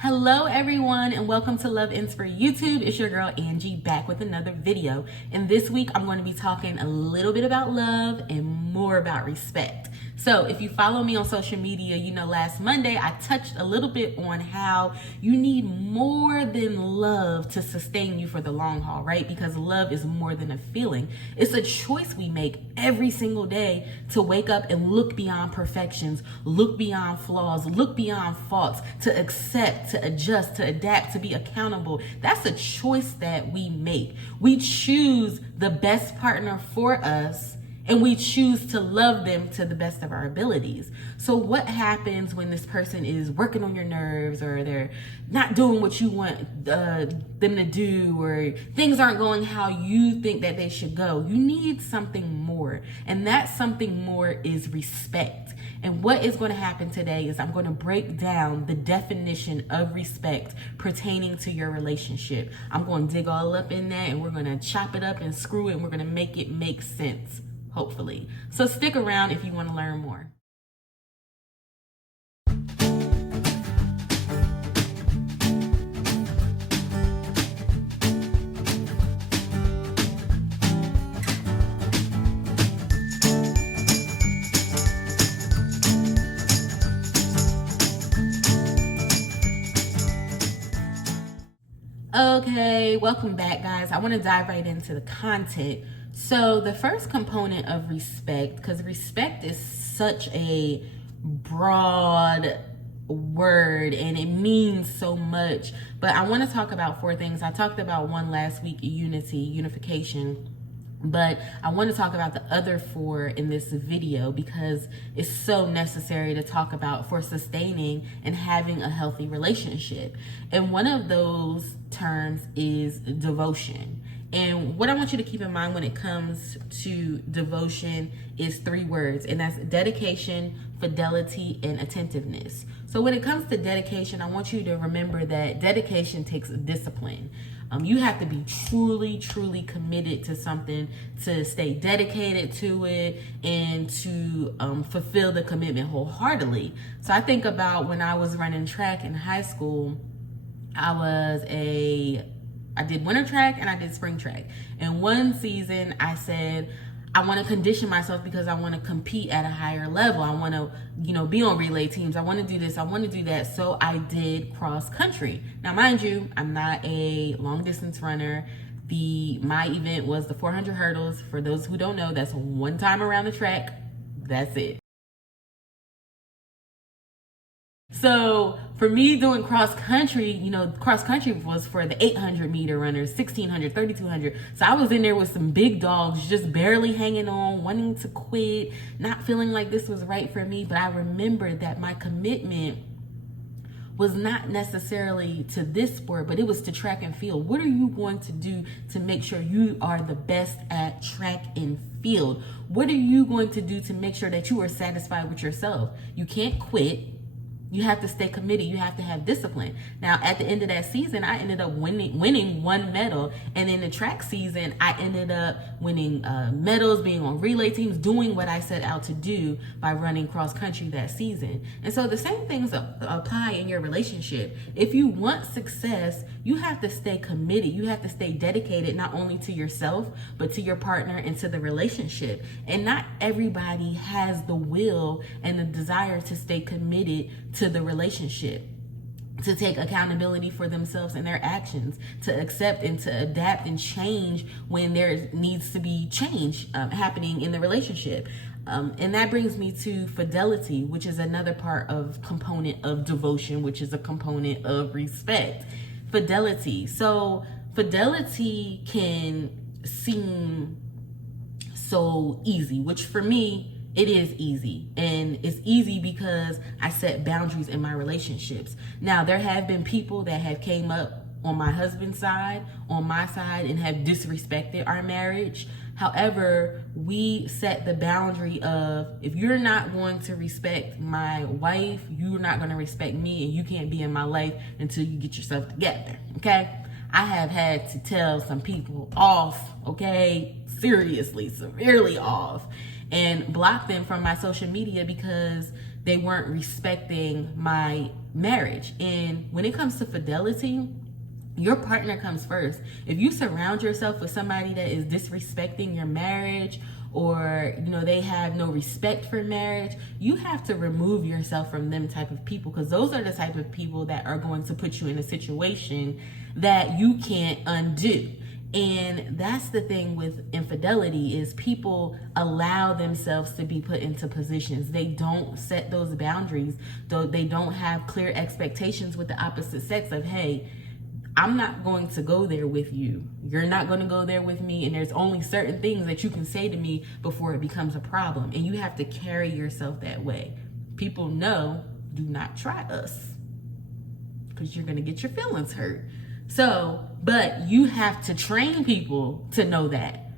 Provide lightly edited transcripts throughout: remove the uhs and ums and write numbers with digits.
Hello everyone and welcome to Love Ends for YouTube. It's your girl Angie back with another video. And this week I'm going to be talking a little bit about love and more about respect. So if you follow me on social media, you know last Monday I touched a little bit on how you need more than love to sustain you for the long haul, right? Because love is more than a feeling. It's a choice we make every single day to wake up and look beyond perfections, look beyond flaws, look beyond faults, to accept, to adjust, to adapt, to be accountable. That's a choice that we make. We choose the best partner for us, and we choose to love them to the best of our abilities. So what happens when this person is working on your nerves, or they're not doing what you want them to do, or things aren't going how you think that they should go? You need something more, and that something more is respect. And what is going to happen today is I'm going to break down the definition of respect pertaining to your relationship. I'm going to dig all up in that, and we're going to chop it up and screw it, and we're going to make it make sense, hopefully. So stick around if you want to learn more. Okay, welcome back, guys. I want to dive right into the content. So the first component of respect, because respect is such a broad word and it means so much, but I want to talk about four things. I talked about one last week: unification. But I want to talk about the other four in this video because it's so necessary to talk about for sustaining and having a healthy relationship. And one of those terms is devotion. And what I want you to keep in mind when it comes to devotion is three words, and that's dedication, fidelity, and attentiveness. So when it comes to dedication, I want you to remember that dedication takes discipline. You have to be truly committed to something, to stay dedicated to it, and to fulfill the commitment wholeheartedly. So I think about when I was running track in high school. I did winter track and I did spring track. And one season I said, I want to condition myself because I want to compete at a higher level. I want to, be on relay teams. I want to do this. I want to do that. So I did cross country. Now, mind you, I'm not a long distance runner. My event was the 400 hurdles. For those who don't know, that's one time around the track. That's it. So for me doing cross country, cross country was for the 800 meter runners, 1600, 3200. So I was in there with some big dogs, just barely hanging on, wanting to quit, not feeling like this was right for me. But I remembered that my commitment was not necessarily to this sport, but it was to track and field. What are you going to do to make sure you are the best at track and field? What are you going to do to make sure that you are satisfied with yourself? You can't quit. You have to stay committed. You have to have discipline. Now, at the end of that season, I ended up winning one medal. And in the track season, I ended up winning medals, being on relay teams, doing what I set out to do by running cross country that season. And so the same things apply in your relationship. If you want success, you have to stay committed. You have to stay dedicated, not only to yourself, but to your partner and to the relationship. And not everybody has the will and the desire to stay committed to the relationship, to take accountability for themselves and their actions, to accept and to adapt and change when there needs to be change happening in the relationship. And that brings me to fidelity, which is another component of devotion, which is a component of respect. Fidelity. So fidelity can seem so easy, which for me, it is easy. And it's easy because I set boundaries in my relationships. Now, there have been people that have came up on my husband's side, on my side, and have disrespected our marriage. However, we set the boundary of, if you're not going to respect my wife, you're not going to respect me, and you can't be in my life until you get yourself together, okay? I have had to tell some people off, okay? Seriously, severely off, and block them from my social media because they weren't respecting my marriage. And when it comes to fidelity, your partner comes first. If you surround yourself with somebody that is disrespecting your marriage, or they have no respect for marriage, you have to remove yourself from them type of people, because those are the type of people that are going to put you in a situation that you can't undo. And that's the thing with infidelity, is people allow themselves to be put into positions. They don't set those boundaries, though they don't have clear expectations with the opposite sex of, hey, I'm not going to go there with you. You're not going to go there with me. And there's only certain things that you can say to me before it becomes a problem. And you have to carry yourself that way. People know, do not try us, because you're going to get your feelings hurt. So, but you have to train people to know that.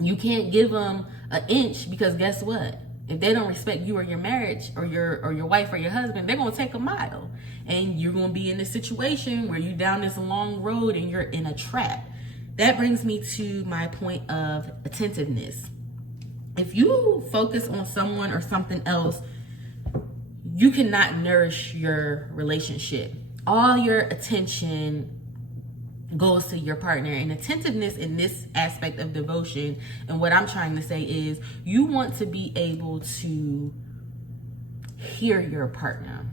You can't give them an inch, because guess what? If they don't respect you or your marriage, or your wife or your husband, they're going to take a mile. And you're going to be in a situation where you're down this long road and you're in a trap. That brings me to my point of attentiveness. If you focus on someone or something else, you cannot nourish your relationship. All your attention goes to your partner. And attentiveness in this aspect of devotion, and what I'm trying to say is, you want to be able to hear your partner,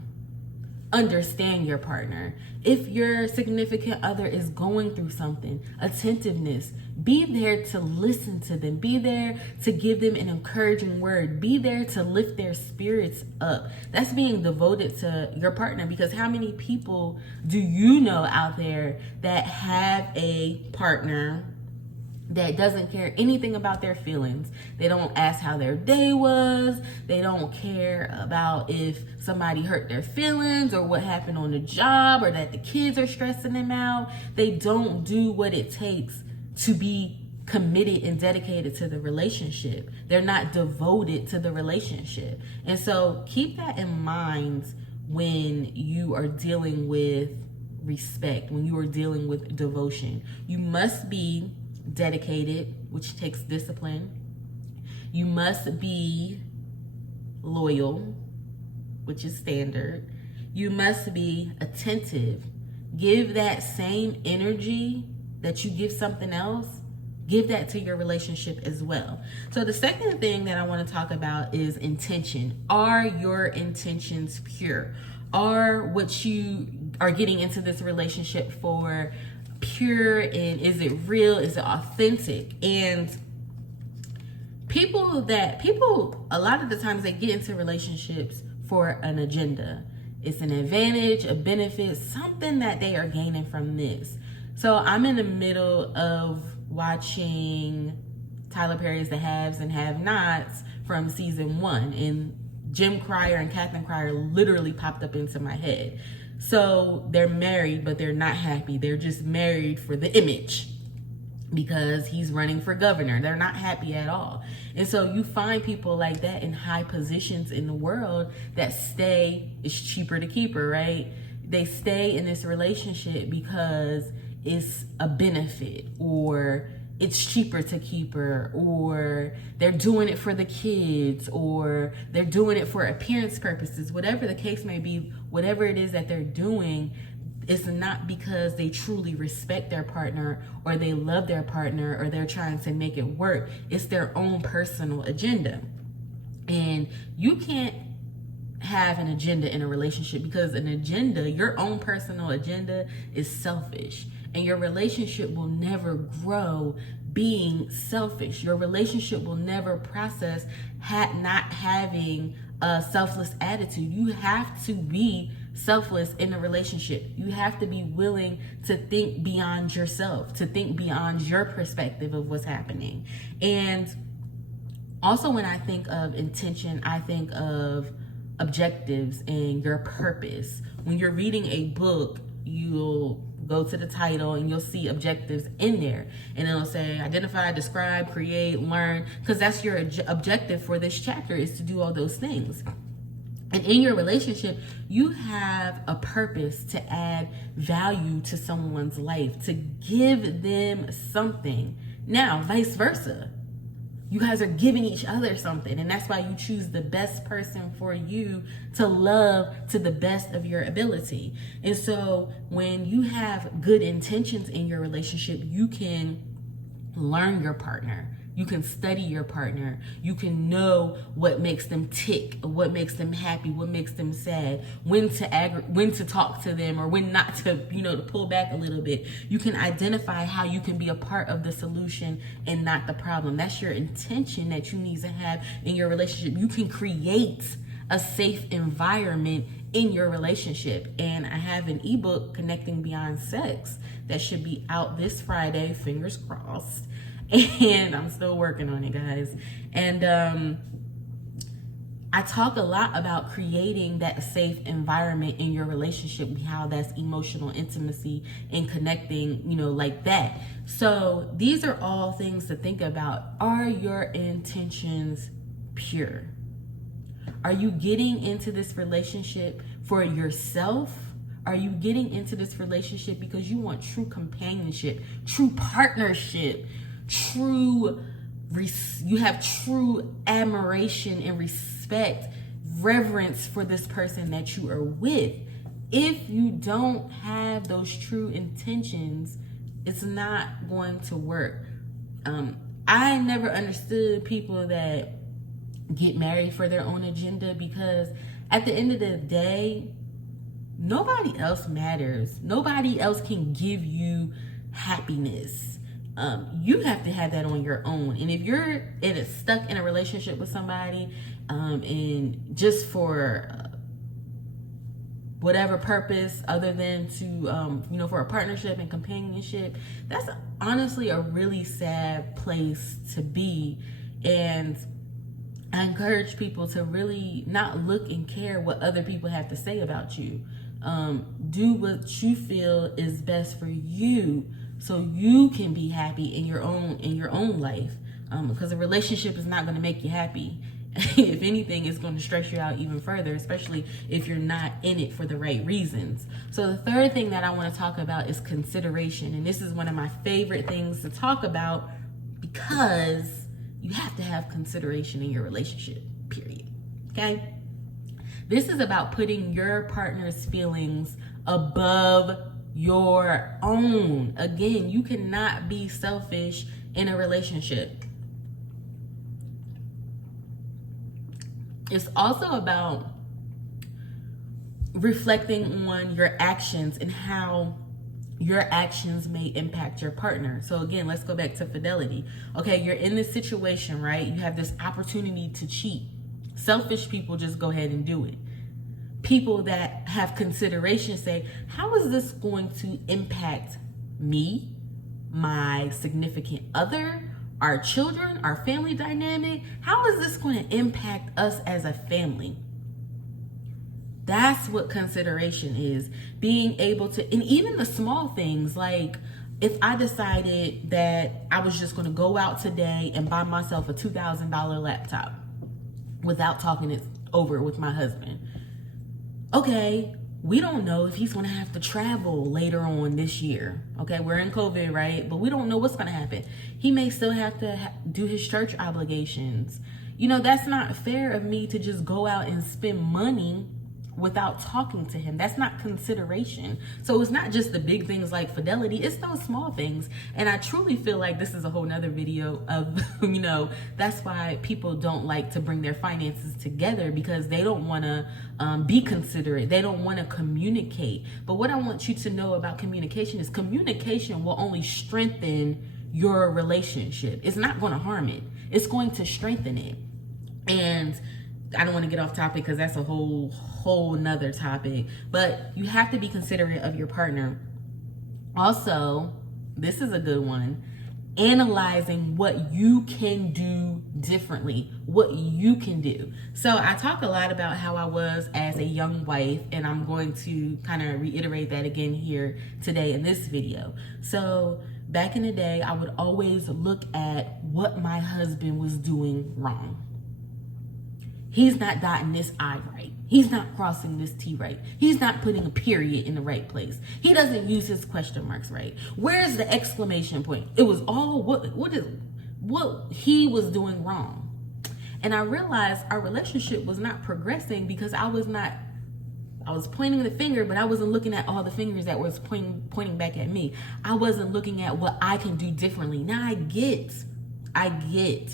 understand your partner. If your significant other is going through something, attentiveness, be there to listen to them, be there to give them an encouraging word, be there to lift their spirits up. That's being devoted to your partner. Because how many people do you know out there that have a partner that doesn't care anything about their feelings? They don't ask how their day was. They don't care about if somebody hurt their feelings or what happened on the job, or that the kids are stressing them out. They don't do what it takes to be committed and dedicated to the relationship. They're not devoted to the relationship. And so keep that in mind when you are dealing with respect, when you are dealing with devotion. You must be dedicated, which takes discipline. You must be loyal, which is standard. You must be attentive. Give that same energy that you give something else, give that to your relationship as well. So the second thing that I want to talk about is intention. Are your intentions pure? Are what you are getting into this relationship for pure, and is it real? Is it authentic? And people, a lot of the times, they get into relationships for an agenda. It's an advantage, a benefit, something that they are gaining from this. So I'm in the middle of watching Tyler Perry's The Haves and Have-Nots from season 1, and Jim Cryer and Catherine Cryer literally popped up into my head. So they're married, but they're not happy. They're just married for the image, because he's running for governor. They're not happy at all. And so you find people like that in high positions in the world that stay. It's cheaper to keep her, right? They stay in this relationship because it's a benefit, or it's cheaper to keep her, or they're doing it for the kids, or they're doing it for appearance purposes. Whatever the case may be, whatever it is that they're doing, it's not because they truly respect their partner, or they love their partner, or they're trying to make it work. It's their own personal agenda. And you can't have an agenda in a relationship, because an agenda, your own personal agenda, is selfish. And your relationship will never grow being selfish. Your relationship will never process not having a selfless attitude. You have to be selfless in a relationship. You have to be willing to think beyond yourself, to think beyond your perspective of what's happening. And also, when I think of intention, I think of objectives and your purpose. When you're reading a book, you'll go to the title and you'll see objectives in there, and it'll say identify, describe, create, learn, because that's your objective for this chapter, is to do all those things. And in your relationship, you have a purpose to add value to someone's life, to give them something. Now, vice versa. You guys are giving each other something, and that's why you choose the best person for you to love to the best of your ability. And so when you have good intentions in your relationship, you can learn your partner. You can study your partner. You can know what makes them tick, what makes them happy, what makes them sad, when to talk to them, or when not to, to pull back a little bit. You can identify how you can be a part of the solution and not the problem. That's your intention that you need to have in your relationship. You can create a safe environment in your relationship. And I have an ebook, Connecting Beyond Sex, that should be out this Friday, fingers crossed. And I'm still working on it, guys. And I talk a lot about creating that safe environment in your relationship, how that's emotional intimacy and connecting, like that. So these are all things to think about. Are your intentions pure? Are you getting into this relationship for yourself? Are you getting into this relationship because you want true companionship, true partnership, you have true admiration and respect, reverence for this person that you are with? If you don't have those true intentions, it's not going to work. I never understood people that get married for their own agenda, because at the end of the day, nobody else matters. Nobody else can give you happiness. You have to have that on your own. And if you're stuck in a relationship with somebody, and just for whatever purpose other than to, for a partnership and companionship, that's honestly a really sad place to be. And I encourage people to really not look and care what other people have to say about you. Do what you feel is best for you, so you can be happy in your own life. Because a relationship is not going to make you happy. If anything, it's going to stress you out even further, especially if you're not in it for the right reasons. So the third thing that I want to talk about is consideration. And this is one of my favorite things to talk about, because you have to have consideration in your relationship, period. Okay? This is about putting your partner's feelings above your own. Again, you cannot be selfish in a relationship. It's also about reflecting on your actions and how your actions may impact your partner. So again, let's go back to fidelity. Okay, you're in this situation, right? You have this opportunity to cheat. Selfish people just go ahead and do it. People that have consideration say, how is this going to impact me, my significant other, our children, our family dynamic? How is this going to impact us as a family? That's what consideration is. Being able to, and even the small things, like if I decided that I was just going to go out today and buy myself a $2,000 laptop without talking it over with my husband. Okay, we don't know if he's going to have to travel later on this year. Okay, we're in COVID, right? But we don't know what's going to happen. He may still have to do his church obligations. That's not fair of me to just go out and spend money without talking to him. That's not consideration. So it's not just the big things like fidelity, it's those small things. And I truly feel like this is a whole nother video of, that's why people don't like to bring their finances together, because they don't want to be considerate. They don't want to communicate. But what I want you to know about communication is communication will only strengthen your relationship. It's not going to harm it. It's going to strengthen it. And I don't want to get off topic because that's a whole nother topic, but you have to be considerate of your partner. Also, this is a good one, analyzing what you can do differently, what you can do. So I talk a lot about how I was as a young wife, and I'm going to kind of reiterate that again here today in this video. So back in the day, I would always look at what my husband was doing wrong. He's not dotting this I right. He's not crossing this T right. He's not putting a period in the right place. He doesn't use his question marks right. Where's the exclamation point? It was all what he was doing wrong. And I realized our relationship was not progressing because I was pointing the finger, but I wasn't looking at all the fingers that was pointing back at me. I wasn't looking at what I can do differently. Now I get,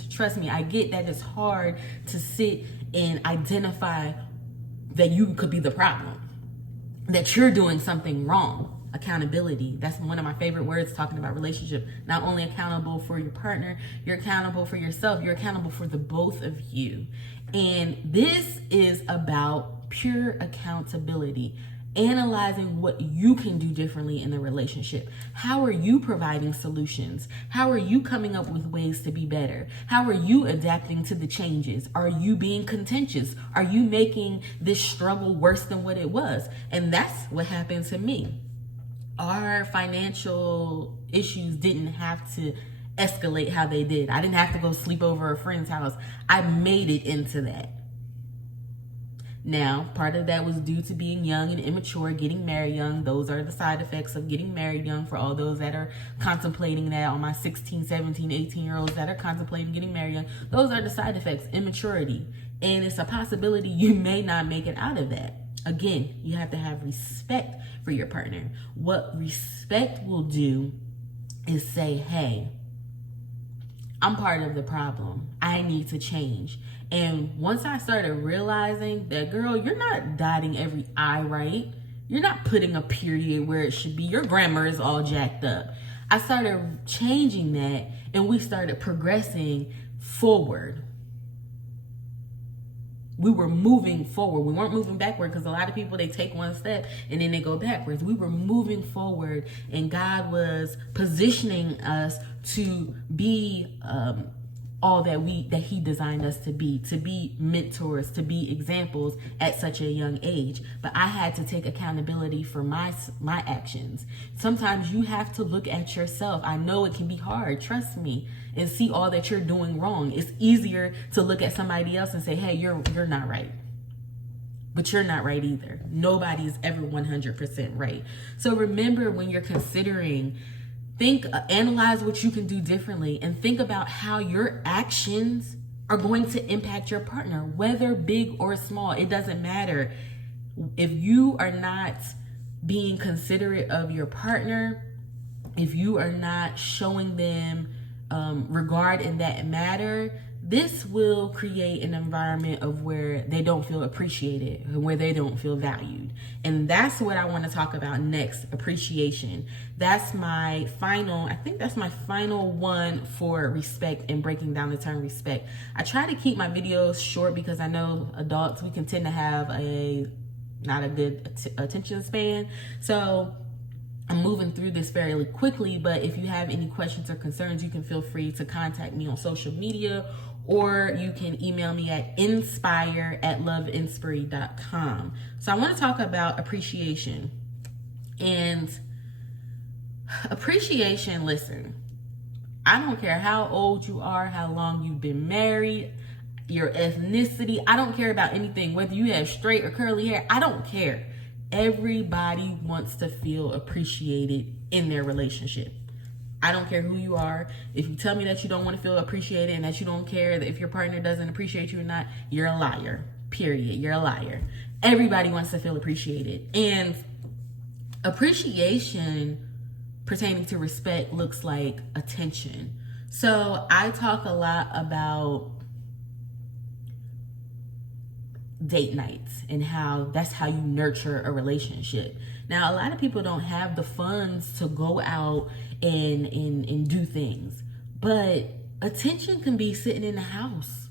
trust me, I get that it's hard to sit and identify that you could be the problem, that you're doing something wrong. Accountability. That's one of my favorite words talking about relationship. Not only accountable for your partner, you're accountable for yourself. You're accountable for the both of you. And this is about pure accountability. Analyzing what you can do differently in the relationship. How are you providing solutions? How are you coming up with ways to be better? How are you adapting to the changes? Are you being contentious? Are you making this struggle worse than what it was? And that's what happened to me. Our financial issues didn't have to escalate how they did. I didn't have to go sleep over a friend's house. I made it into that. Now, part of that was due to being young and immature, getting married young. Those are the side effects of getting married young for all those that are contemplating that, all my 16, 17, 18-year-olds that are contemplating getting married young. Those are the side effects, immaturity. And it's a possibility you may not make it out of that. Again, you have to have respect for your partner. What respect will do is say, hey, I'm part of the problem. I need to change. And once I started realizing that, girl, you're not dotting every I right. You're not putting a period where it should be. Your grammar is all jacked up. I started changing that, and we started progressing forward. We were moving forward. We weren't moving backward, because a lot of people, they take one step and then they go backwards. We were moving forward, and God was positioning us to be all that he designed us to be mentors, to be examples at such a young age. But I had to take accountability for my actions. Sometimes you have to look at yourself. I know it can be hard, trust me, and see all that you're doing wrong. It's easier to look at somebody else and say, hey, you're not right. But you're not right either. Nobody is ever 100% right. So remember, when you're considering, analyze what you can do differently, and think about how your actions are going to impact your partner, whether big or small. It doesn't matter. If you are not being considerate of your partner, if you are not showing them regard in that matter, this will create an environment of where they don't feel appreciated, where they don't feel valued. And that's what I want to talk about next, appreciation. That's my final one for respect and breaking down the term respect. I try to keep my videos short because I know adults, we can tend to have not a good attention span. So I'm moving through this fairly quickly, but if you have any questions or concerns, you can feel free to contact me on social media, or you can email me at inspire@loveinspiry.com. So I want to talk about appreciation. And appreciation, listen, I don't care how old you are, how long you've been married, your ethnicity, I don't care about anything, whether you have straight or curly hair, I don't care. Everybody wants to feel appreciated in their relationship. I don't care who you are. If you tell me that you don't want to feel appreciated and that you don't care that if your partner doesn't appreciate you or not, you're a liar. Period. You're a liar. Everybody wants to feel appreciated. And appreciation pertaining to respect looks like attention. So I talk a lot about date nights and how that's how you nurture a relationship. Now, a lot of people don't have the funds to go out and do things, but attention can be sitting in the house,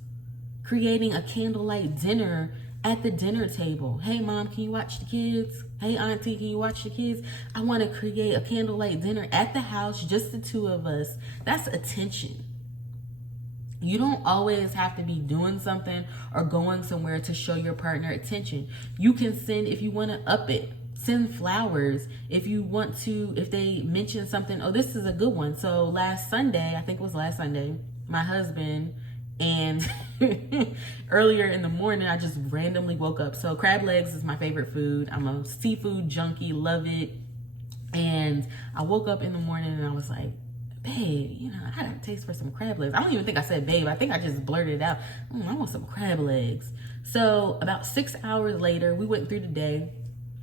creating a candlelight dinner at the dinner table. Hey, mom, can you watch the kids? Hey, auntie, can you watch the kids? I want to create a candlelight dinner at the house, just the two of us. That's attention. You don't always have to be doing something or going somewhere to show your partner attention. You can send, if you want to up it, send flowers. If you want to, if they mention something, oh, this is a good one. So last Sunday, I think it was last Sunday, my husband and earlier in the morning, I just randomly woke up. So crab legs is my favorite food. I'm a seafood junkie, love it. And I woke up in the morning and I was like, babe, I got a taste for some crab legs. I don't even think I said babe. I think I just blurted it out. I want some crab legs. So about 6 hours later, we went through the day.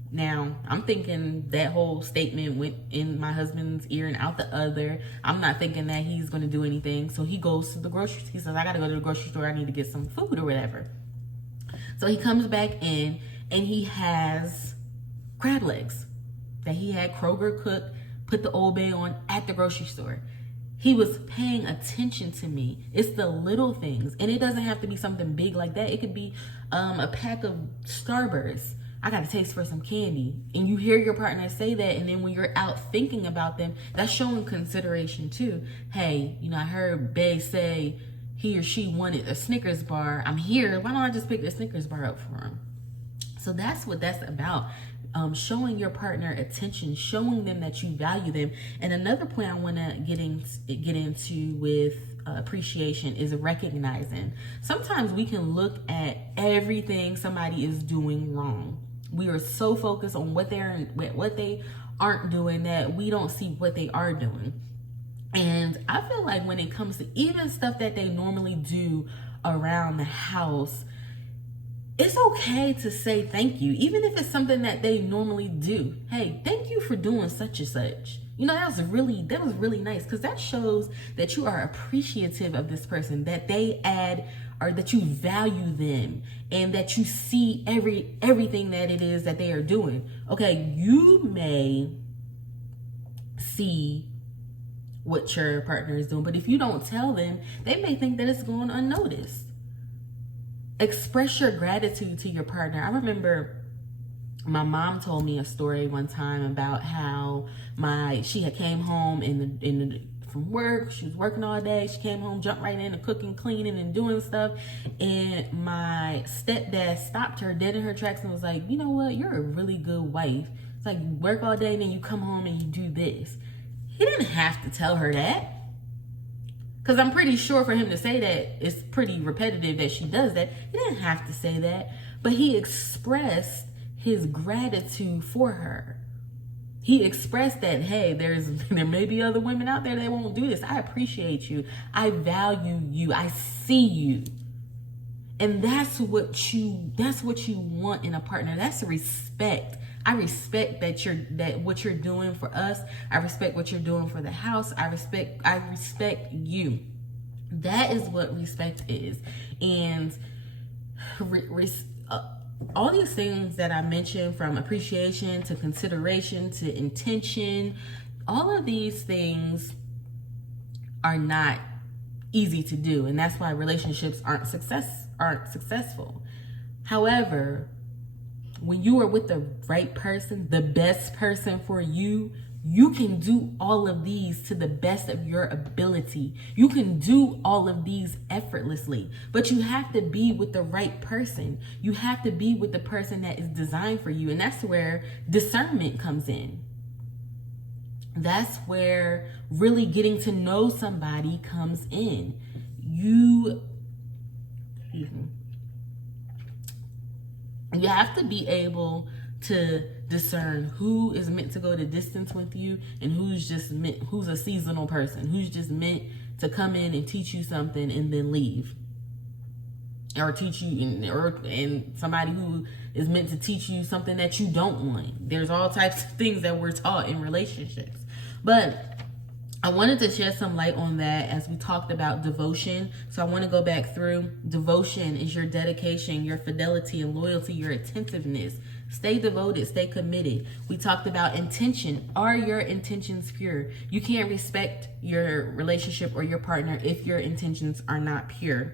Now, I'm thinking that whole statement went in my husband's ear and out the other. I'm not thinking that he's going to do anything. So he goes to the grocery store. He says, I got to go to the grocery store. I need to get some food or whatever. So he comes back in and he has crab legs that he had Kroger cook, put the Old Bay on at the grocery store. He was paying attention to me. It's the little things. And it doesn't have to be something big like that. It could be a pack of Starbursts. I got a taste for some candy. And you hear your partner say that, and then when you're out thinking about them, that's showing consideration too. Hey, I heard Bae say he or she wanted a Snickers bar. I'm here. Why don't I just pick the Snickers bar up for him? So that's what that's about. Showing your partner attention, showing them that you value them. And another point I want to get into with appreciation is recognizing. Sometimes we can look at everything somebody is doing wrong. We are so focused on what they aren't doing that we don't see what they are doing. And I feel like when it comes to even stuff that they normally do around the house, it's okay to say thank you, even if it's something that they normally do. Hey, thank you for doing such and such. That was really nice, because that shows that you are appreciative of this person, that they add, or that you value them, and that you see everything that it is that they are doing. Okay, you may see what your partner is doing, but if you don't tell them, they may think that it's going unnoticed. Express your gratitude to your partner. I remember my mom told me a story one time about how she had came home from work. She was working all day. She came home, jumped right into cooking, cleaning, and doing stuff. And my stepdad stopped her dead in her tracks and was like, you know what? You're a really good wife. It's like, you work all day and then you come home and you do this. He didn't have to tell her that. Because I'm pretty sure for him to say that, it's pretty repetitive that she does that. He didn't have to say that. But he expressed his gratitude for her. He expressed that, hey, there may be other women out there that won't do this. I appreciate you. I value you. I see you. And that's what you want in a partner. That's respect. I respect that what you're doing for us. I respect what you're doing for the house. I respect you. That is what respect is. And all these things that I mentioned, from appreciation to consideration to intention, all of these things are not easy to do, and that's why relationships aren't successful. However, when you are with the right person, the best person for you, you can do all of these to the best of your ability. You can do all of these effortlessly, but you have to be with the right person. You have to be with the person that is designed for you. And that's where discernment comes in. That's where really getting to know somebody comes in. You have to be able to discern who is meant to go the distance with you and who's a seasonal person, who's just meant to come in and teach you something and then leave, or teach you, and somebody who is meant to teach you something that you don't want. There's all types of things that we're taught in relationships, but I wanted to shed some light on that as we talked about devotion. So I want to go back through. Devotion is your dedication, your fidelity and loyalty, your attentiveness. Stay devoted, stay committed. We talked about intention. Are your intentions pure? You can't respect your relationship or your partner if your intentions are not pure.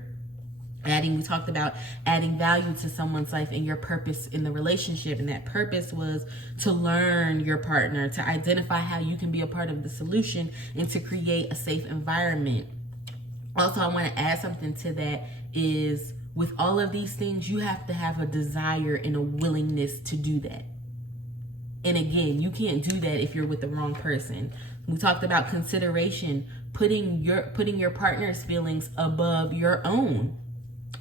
We talked about adding value to someone's life and your purpose in the relationship. And that purpose was to learn your partner, to identify how you can be a part of the solution, and to create a safe environment. Also, I want to add something to that is, with all of these things, you have to have a desire and a willingness to do that. And again, you can't do that if you're with the wrong person. We talked about consideration, putting your partner's feelings above your own.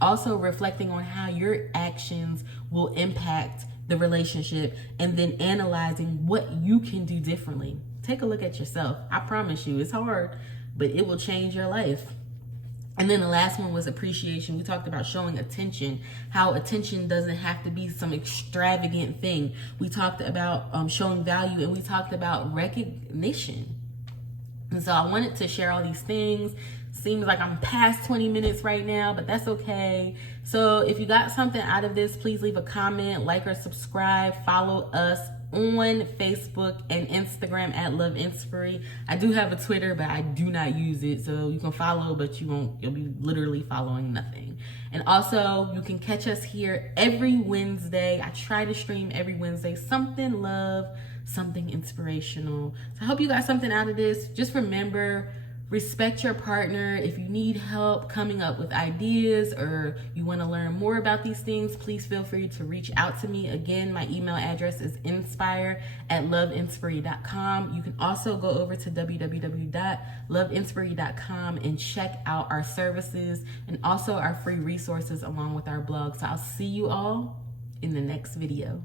Also reflecting on how your actions will impact the relationship, and then analyzing what you can do differently. take a look at yourself. I promise you, it's hard, but it will change your life. And then the last one was appreciation. We talked about showing attention, how attention doesn't have to be some extravagant thing. We talked about showing value, and we talked about recognition. And so I wanted to share all these things. Seems like I'm past 20 minutes right now, but that's okay. So if you got something out of this, please leave a comment, like or subscribe. Follow us on Facebook and Instagram at Love Inspiry. I do have a Twitter, but I do not use it. So you can follow, but you'll be literally following nothing. And also you can catch us here every Wednesday. I try to stream every Wednesday, something love, something inspirational. So I hope you got something out of this. Just remember, respect your partner. If you need help coming up with ideas or you want to learn more about these things, please feel free to reach out to me. Again, my email address is inspire@loveinspiry.com. You can also go over to www.loveinspiry.com and check out our services and also our free resources along with our blog. So I'll see you all in the next video.